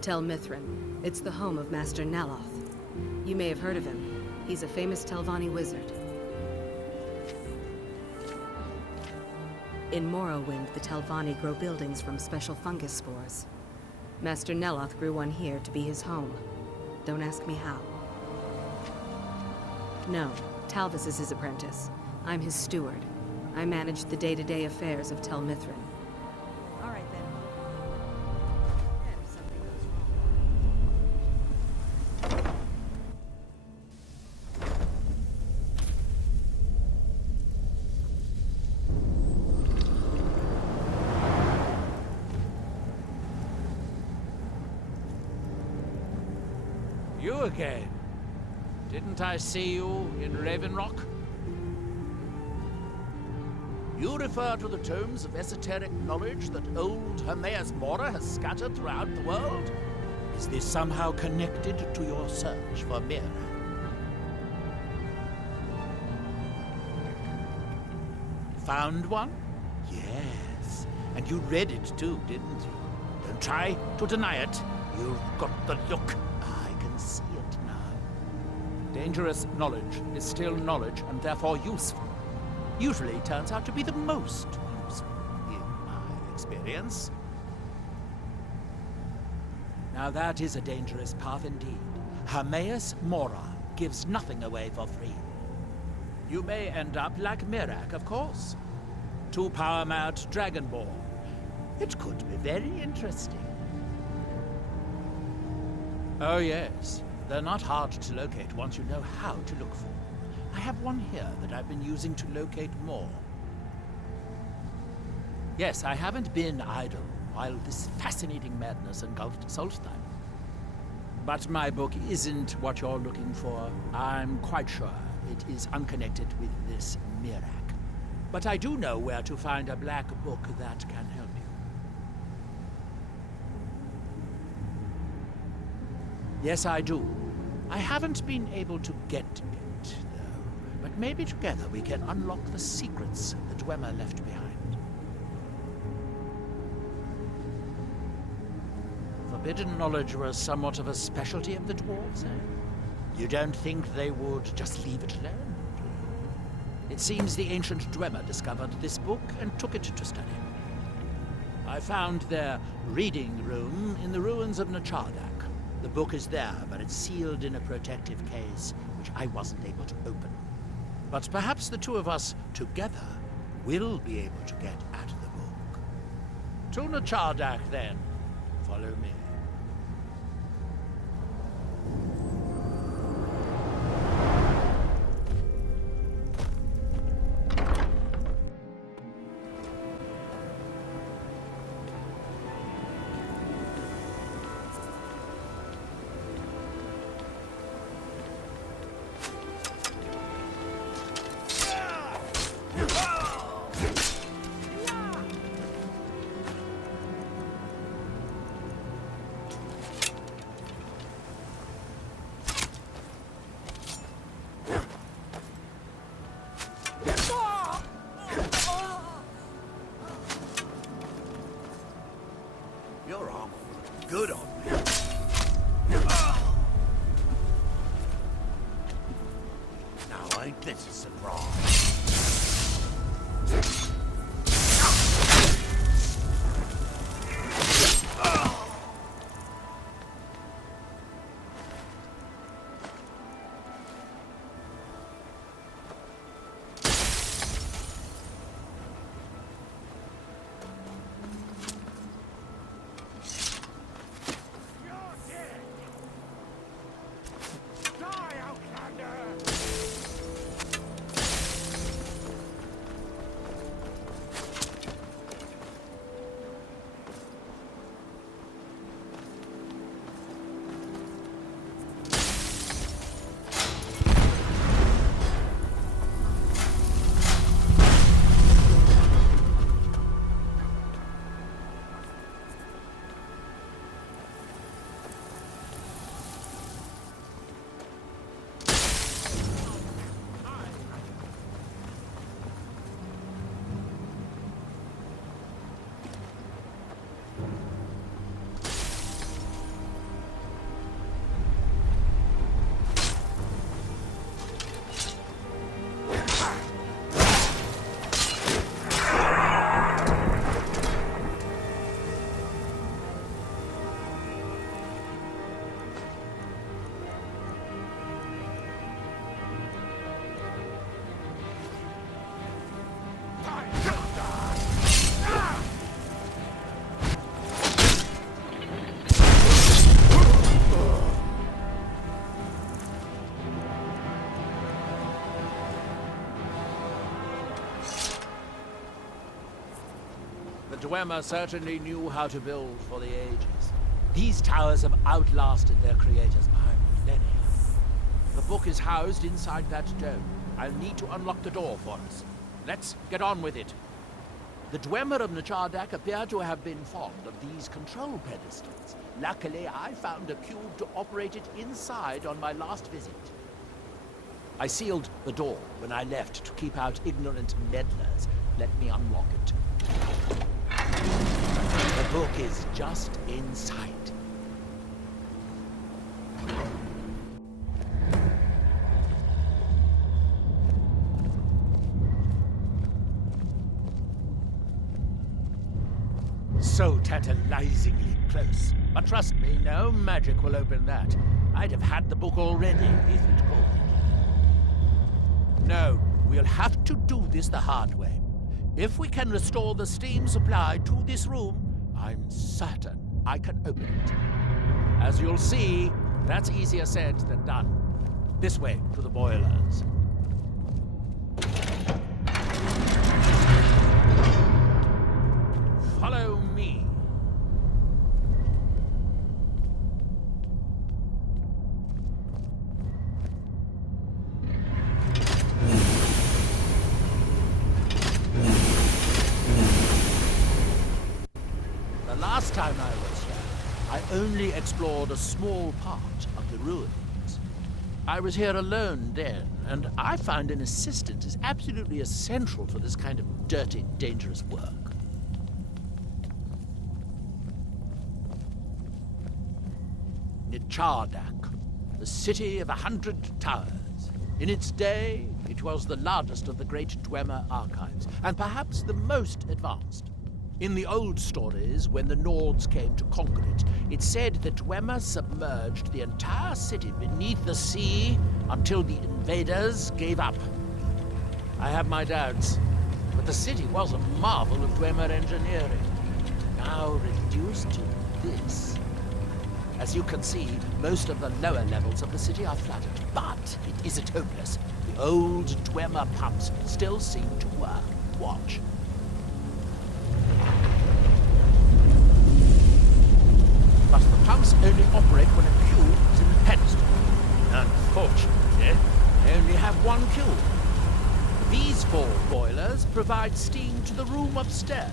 Tel Mithrin. It's the home of Master Neloth. You may have heard of him. He's a famous Telvanni wizard. In Morrowind, the Telvanni grow buildings from special fungus spores. Master Neloth grew one here to be his home. Don't ask me how. No, Talvis is his apprentice. I'm his steward. I manage the day-to-day affairs of Tel Mithrin. All right, then. And something goes wrong. You again? Didn't I see you in Raven Rock? You refer to the tomes of esoteric knowledge that old Hermaeus Mora has scattered throughout the world? Is this somehow connected to your search for Mira? Found one? Yes. And you read it too, didn't you? Don't try to deny it. You've got the look. I can see it now. Dangerous knowledge is still knowledge and therefore useful. Usually turns out to be the most useful, in my experience. Now that is a dangerous path indeed. Hermaeus Mora gives nothing away for free. You may end up like Mirak, of course. Too power-mad Dragonborn. It could be very interesting. Oh yes, they're not hard to locate once you know how to look for them. I have one here that I've been using to locate more. Yes, I haven't been idle while this fascinating madness engulfed Solstheim. But my book isn't what you're looking for. I'm quite sure it is unconnected with this Mirak. But I do know where to find a black book that can help you. Yes, I do. I haven't been able to get it. But maybe together we can unlock the secrets the Dwemer left behind. Forbidden knowledge was somewhat of a specialty of the dwarves, eh? You don't think they would just leave it alone? It seems the ancient Dwemer discovered this book and took it to study. I found their reading room in the ruins of Nachardak. The book is there, but it's sealed in a protective case, which I wasn't able to open. But perhaps the two of us, together, will be able to get at the book. To Nachardak, then. Follow me. Your armor looks good on me. Now ain't this a surprise? Dwemer certainly knew how to build for the ages. These towers have outlasted their creators by millennia. The book is housed inside that dome. I'll need to unlock the door for us. Let's get on with it. The Dwemer of Nachardak appear to have been fond of these control pedestals. Luckily, I found a cube to operate it inside on my last visit. I sealed the door when I left to keep out ignorant meddlers. Let me unlock it. The book is just inside. So tantalizingly close. But trust me, no magic will open that. I'd have had the book already if it could. No, we'll have to do this the hard way. If we can restore the steam supply to this room, I'm certain I can open it. As you'll see, that's easier said than done. This way to the boilers. Follow me. The last time I was here, I only explored a small part of the ruins. I was here alone then, and I find an assistant is absolutely essential for this kind of dirty, dangerous work. Nachardak, the city of 100 towers. In its day, it was the largest of the great Dwemer archives, and perhaps the most advanced. In the old stories, when the Nords came to conquer it, it said that Dwemer submerged the entire city beneath the sea until the invaders gave up. I have my doubts, but the city was a marvel of Dwemer engineering. Now reduced to this. As you can see, most of the lower levels of the city are flooded, but it isn't hopeless. The old Dwemer pumps still seem to work. Watch. But the pumps only operate when a cube is in the pedestal. Unfortunately, they only have one cube. These 4 boilers provide steam to the room upstairs.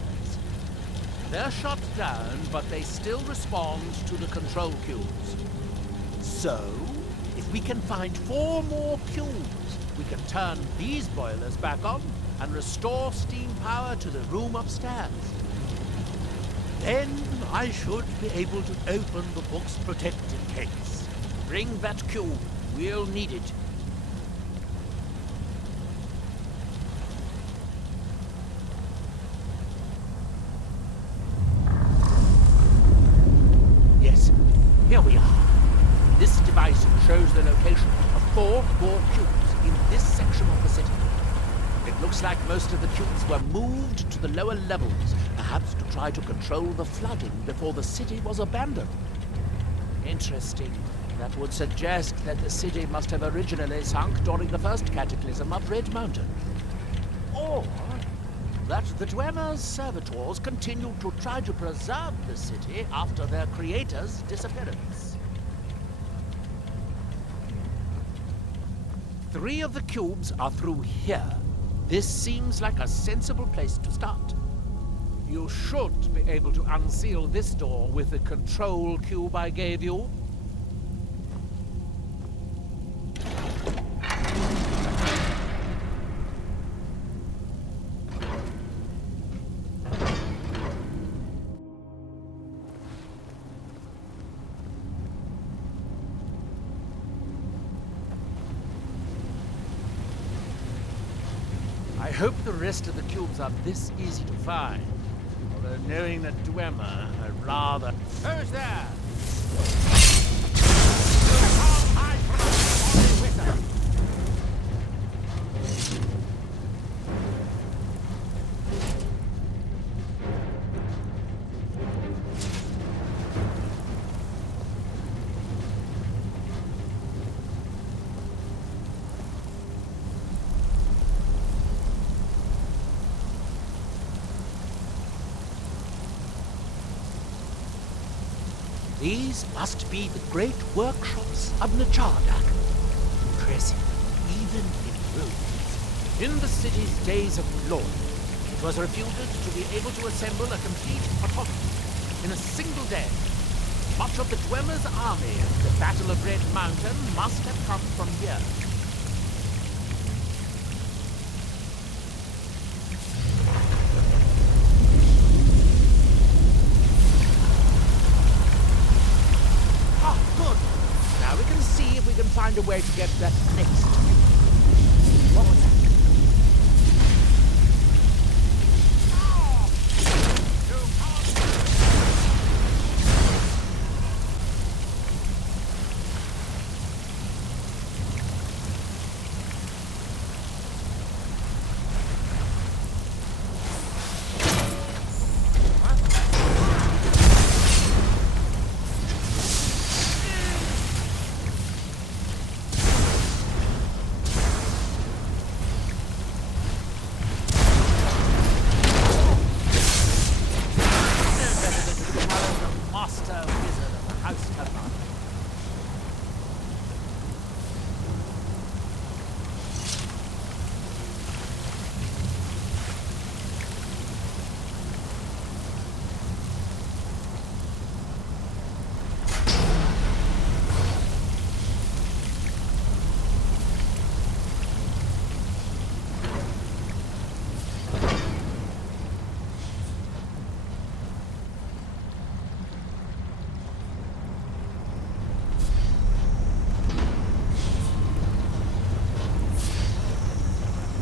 They're shut down, but they still respond to the control cubes. So, if we can find 4 more cubes, we can turn these boilers back on and restore steam power to the room upstairs. Then I should be able to open the book's protected case. Bring that cube. We'll need it. Yes, here we are. This device shows the location of 4 more cubes in this section of the city. It looks like most of the cubes were moved to the lower levels, perhaps to try to control the flooding before the city was abandoned. Interesting. That would suggest that the city must have originally sunk during the first cataclysm of Red Mountain. Or that the Dwemer's servitors continued to try to preserve the city after their creator's disappearance. 3 of the cubes are through here. This seems like a sensible place to start. You should be able to unseal this door with the control cube I gave you. I hope the rest of the cubes are this easy to find. Although knowing that Dwemer, I'd rather... Who's there? You can't hide from us, wizard! These must be the great workshops of Nachardak. Impressive, even in ruins. In the city's days of glory, it was reputed to be able to assemble a complete autonomy in a single day. Much of the Dwemer's army at the Battle of Red Mountain must have come from here. Ah, good. Now we can see if we can find a way to get that next view. What was that?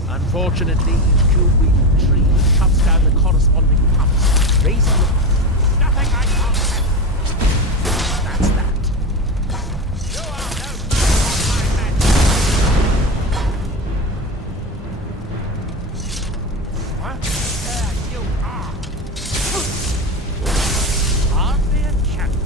Unfortunately, each cube-weaving tree shuts down the corresponding pumps, raising the... Nothing I can't handle. That's that. You are no match on my men. What? There you are. Hardly a chance.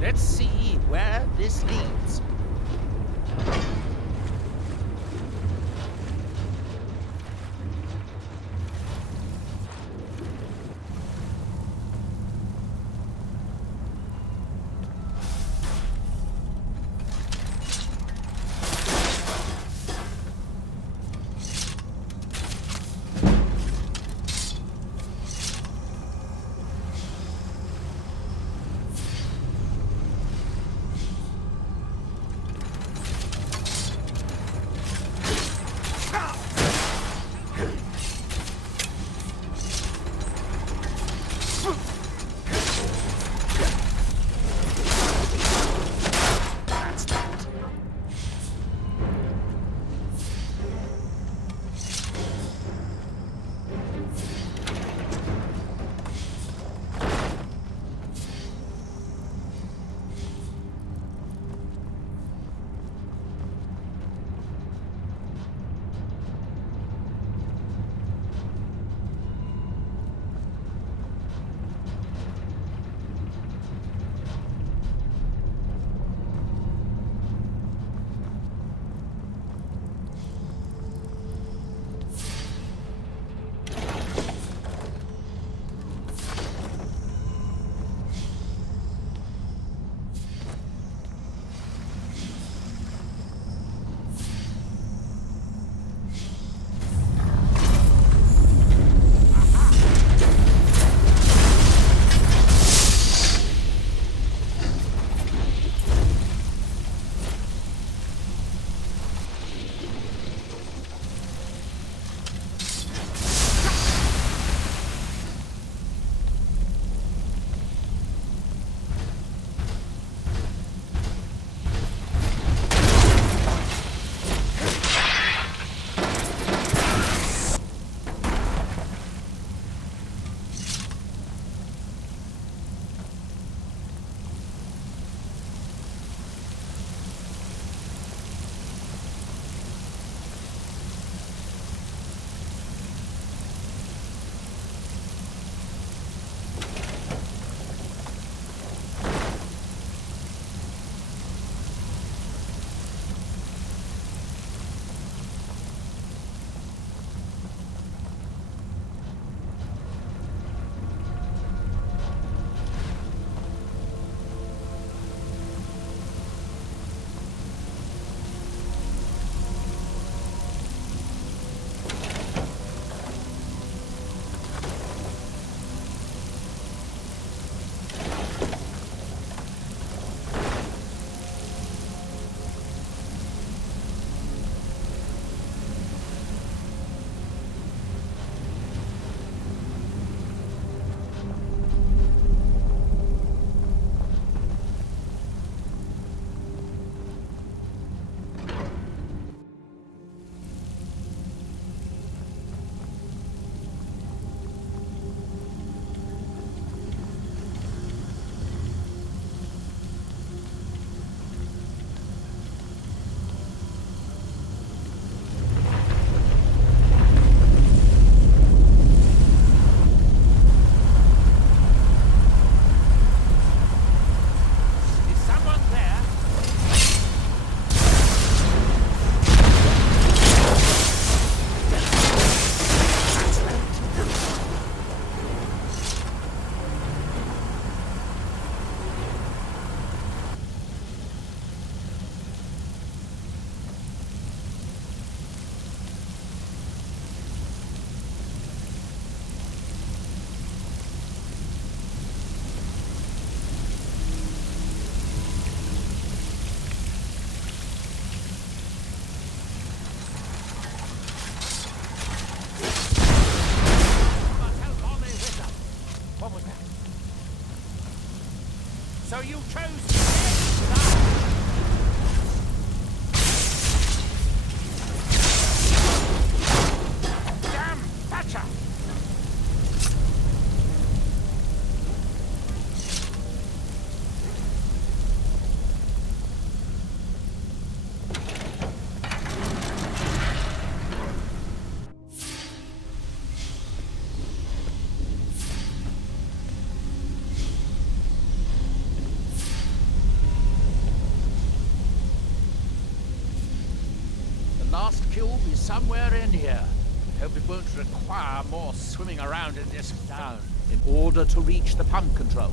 Let's see where this leads. So you chose to end that? Damn Thatcher! The last cube is somewhere in here. Hope it won't require more swimming around in this town in order to reach the pump control.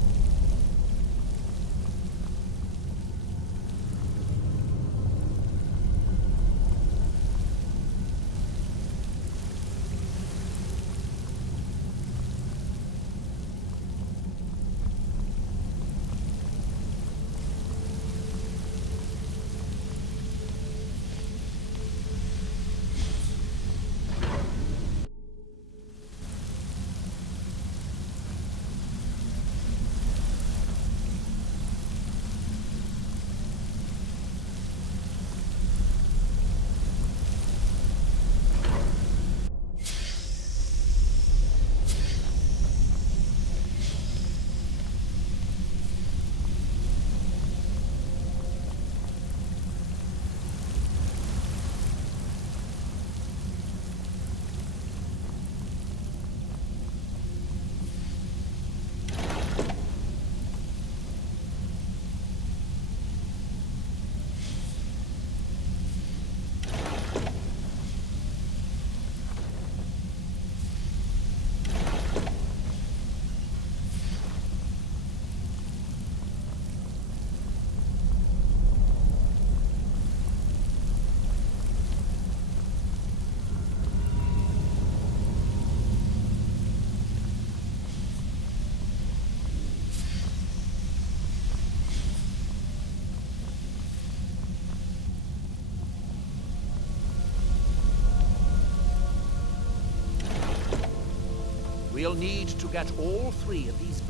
We'll need to get all three of these.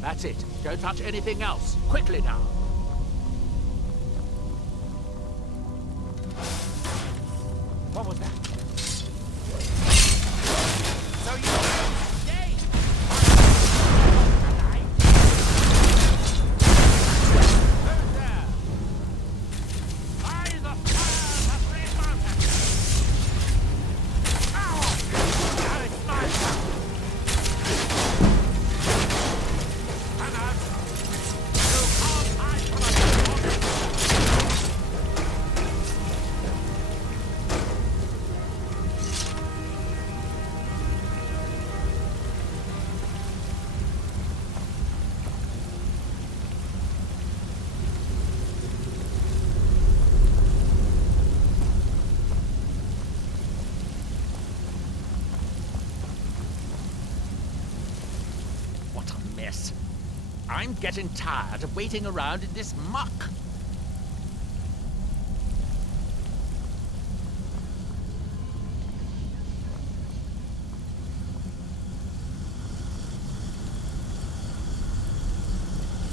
That's it. Don't touch anything else. Quickly now. What was that? So you stay! Who's there? By the fires of Red Mountain! Ow! Now it's my turn! Come out! You can't hide from us! What a mess. I'm getting tired of waiting around in this muck.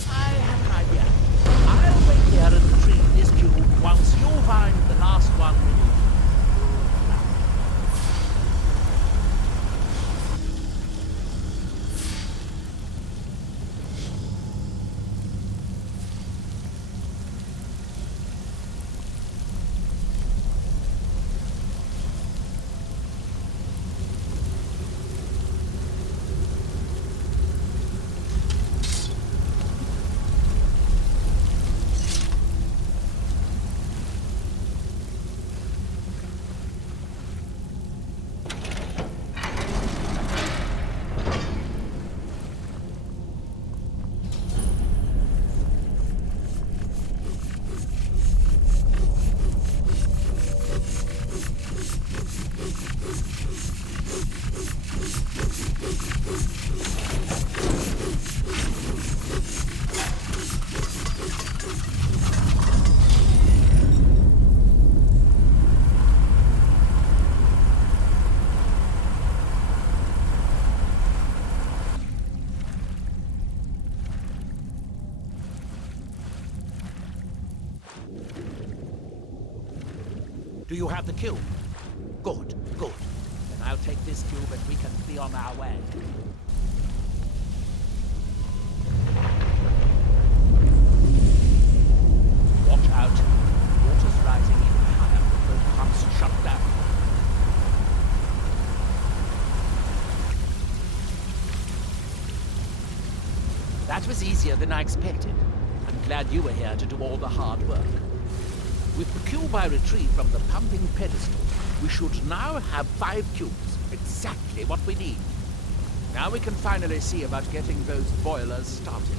I have an idea. I'll wait here and retrieve this cube once you find the last one we need. Do you have the cube? Good, good. Then I'll take this cube and we can be on our way. Watch out. Water's rising even higher with those pumps shut down. That was easier than I expected. I'm glad you were here to do all the hard work. With the cube I retrieved from the pumping pedestal, we should now have 5 cubes, exactly what we need. Now we can finally see about getting those boilers started.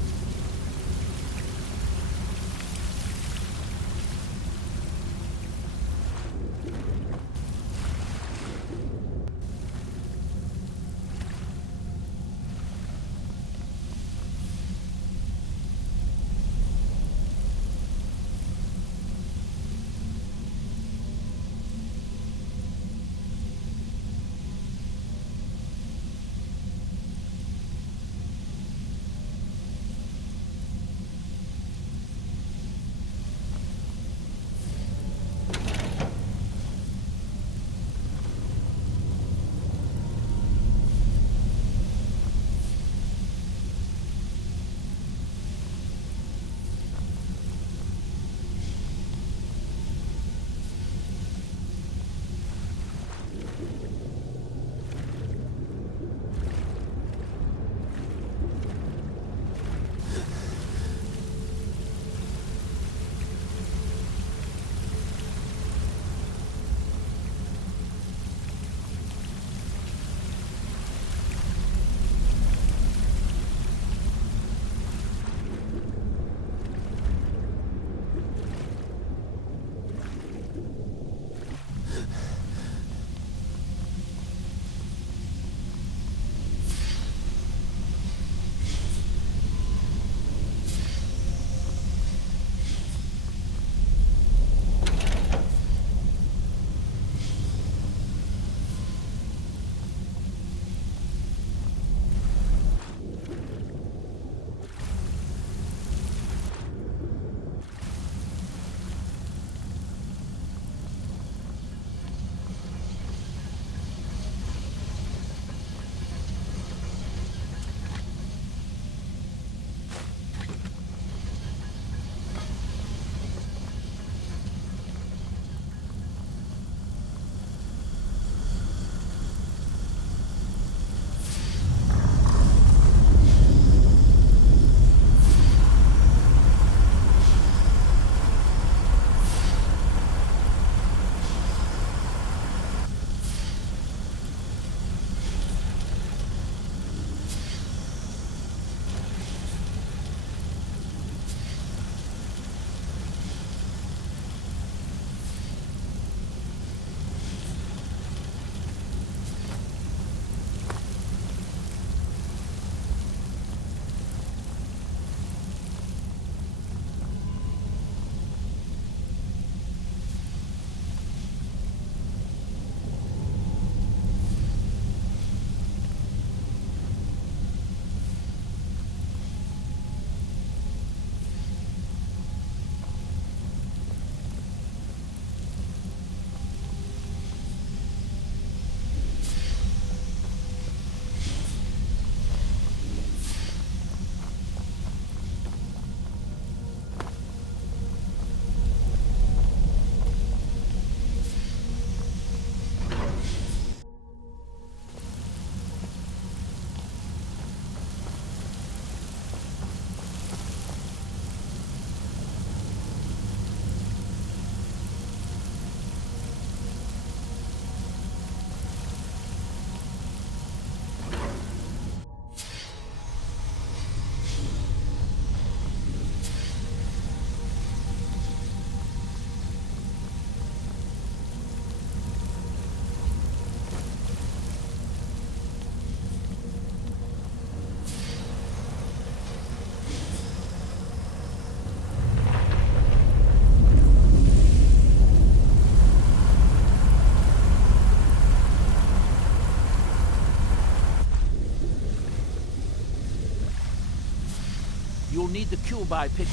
You'll need the cube I picked.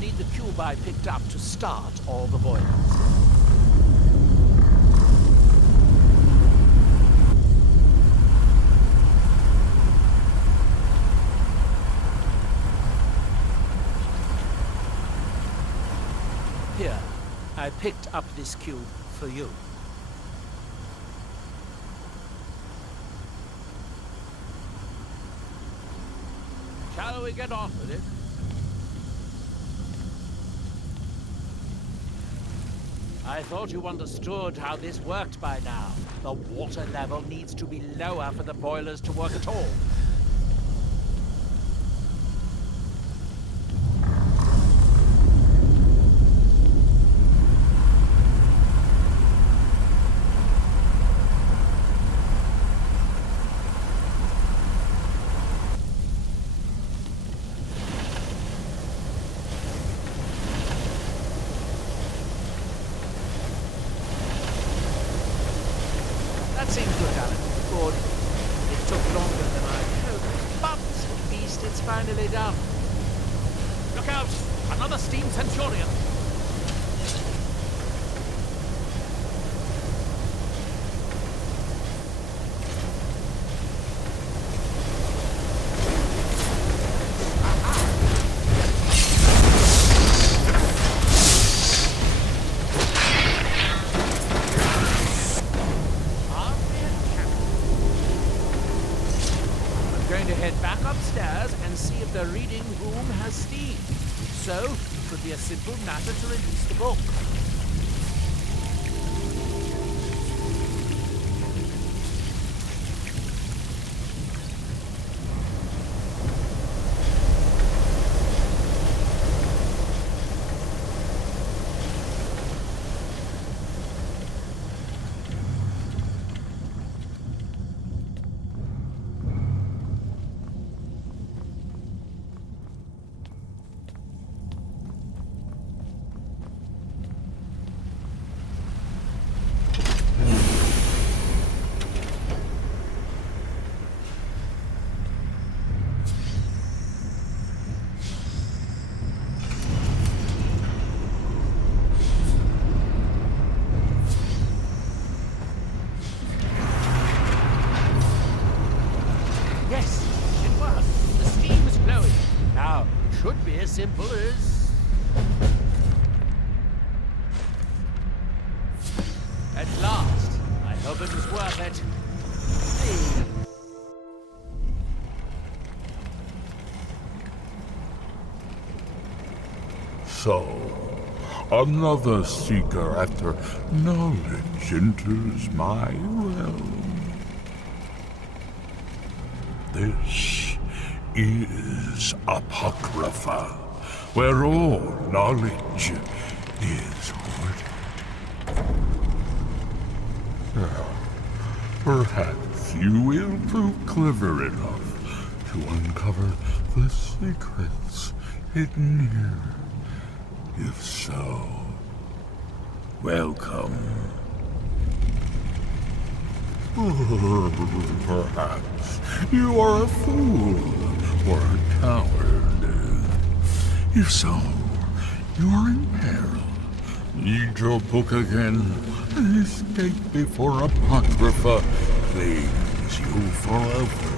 need the cube I picked up to start all the boilers. Here, I picked up this cube for you. Shall we get on with it? I thought you understood how this worked by now. The water level needs to be lower for the boilers to work at all. That seems good, Alan. Good. It took longer than I hoped, but at least it's finally done. Look out! Another steam Centurion! Head back upstairs and see if the reading room has steam. If so, it could be a simple matter to release the book. Should be as simple as... At last. I hope it was worth it. See. So, another seeker after knowledge enters my realm. This is Apocrypha, where all knowledge is hoarded. Perhaps you will prove clever enough to uncover the secrets hidden here. If so, welcome. Perhaps you are a fool or a coward. If so, you are in peril. Read your book again and escape before Apocrypha claims you forever.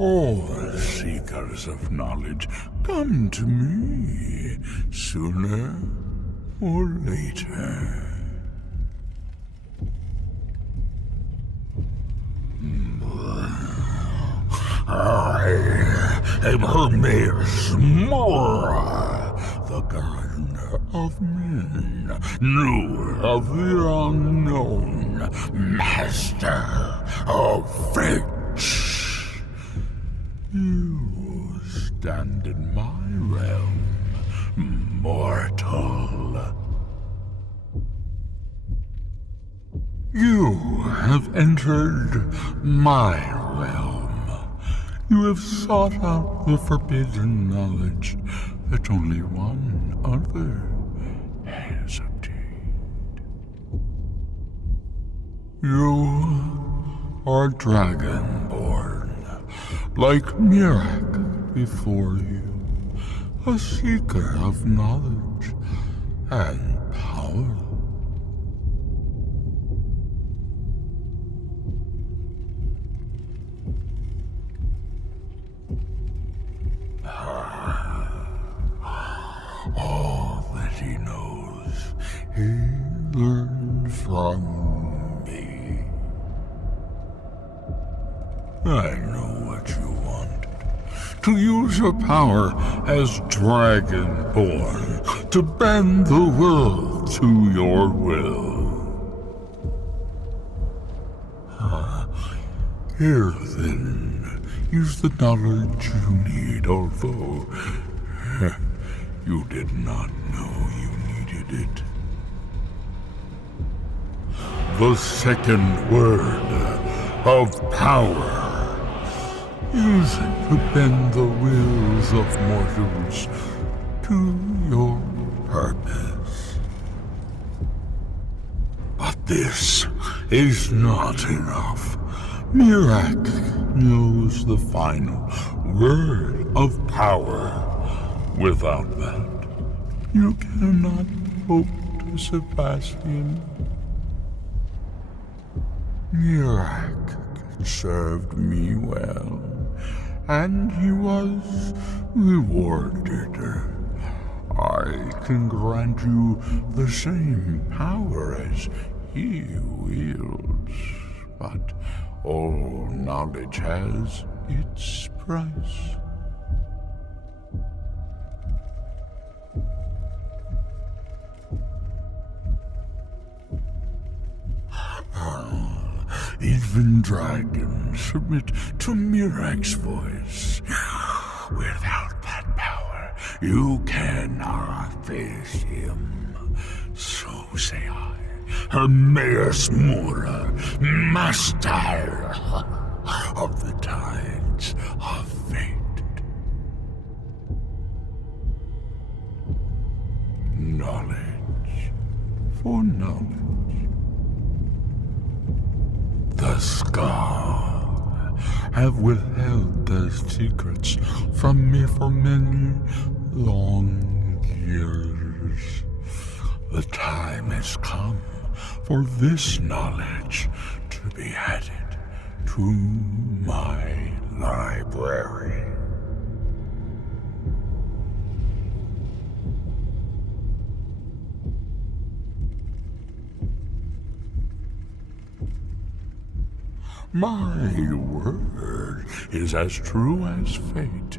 All seekers of knowledge come to me sooner or later. I am Hermes Mora, the gardener of men, knower of the unknown, master of fate. You stand in my realm, mortal. You have entered my realm. You have sought out the forbidden knowledge that only one other has obtained. You are dragonborn, like Mirak before you, a seeker of knowledge and power. All that he knows, he learned from me. I know what you want. To use your power as Dragonborn, to bend the world to your will. Here, then, is the knowledge you need, although you did not know you needed it. The second word of power. Use it to bend the wills of mortals to your purpose. But this is not enough. Mirak knows the final word of power. Without that, you cannot hope to surpass him. Mirak served me well, and he was rewarded. I can grant you the same power as he wields, but all knowledge has its price. Even dragons submit to Mirak's voice. Without that power, you cannot face him. So say I, Hermes Mora, master of the tides of fate. Knowledge for knowledge. The Scar have withheld their secrets from me for many long years. The time has come for this knowledge to be added to my library. My word is as true as fate,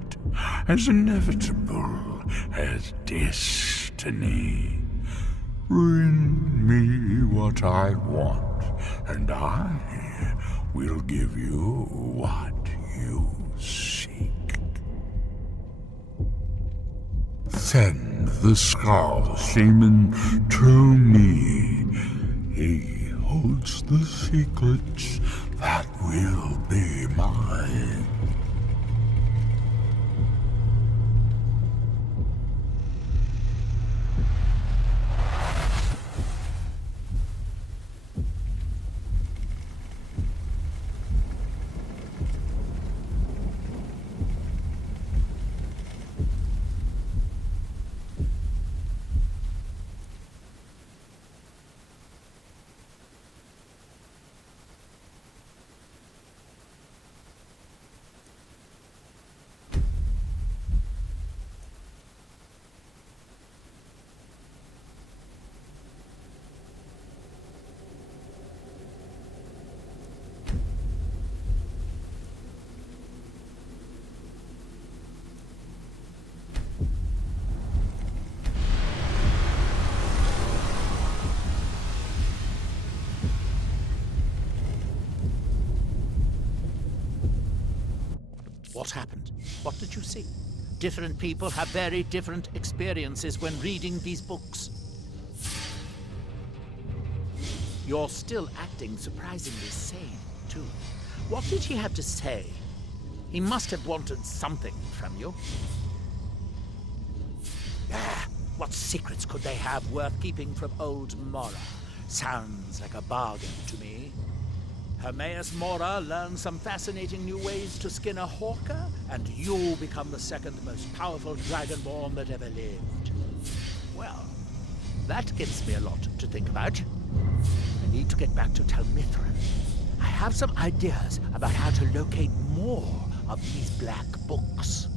as inevitable as destiny. Bring me what I want, and I will give you what you seek. Send the Skull Shaman to me. He holds the secrets that will be mine. What happened? What did you see? Different people have very different experiences when reading these books. You're still acting surprisingly sane, too. What did he have to say? He must have wanted something from you. Ah, what secrets could they have worth keeping from old Mora? Sounds like a bargain to me. Hermaeus Mora learned some fascinating new ways to skin a hawker, and you become the second most powerful dragonborn that ever lived. Well, that gives me a lot to think about. I need to get back to Tel Mithril. I have some ideas about how to locate more of these black books.